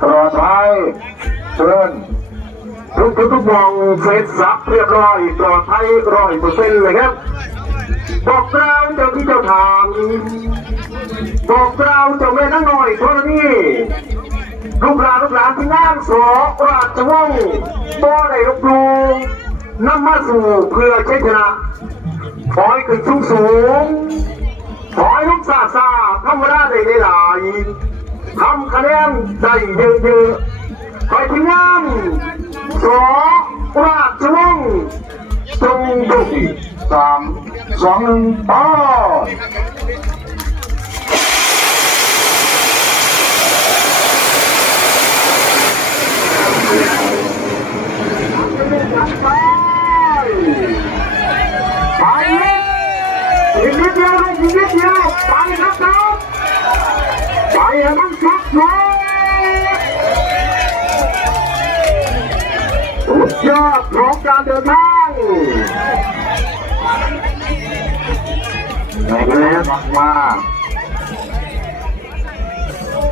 ตลอดท้ายเชิญทุกมองเสร็จสับเรียบร้อยปลอดภัย100%เลยครับบอกกล่าวเจ้าที่เจ้าทางบอกกล่าวเจ้าแม่นั่งหน่อยเท่านี้ลูกหลานที่นั่งสอราชวงศ์บ่ได้ลบหลู่นำมาสู่เพื่อชัยชนะขอให้ขึ้นสูงขอให้ลูกซาธรรมดาได้หลายทำคะแนนได้เยอะๆไปที่งานสอราชวงศ์จงดุ3 2 1ไปอีกนิดเดียวไปครับไปให้มันสุดเลยสุดยอดของการเดินทางไหนกันแล้วมาก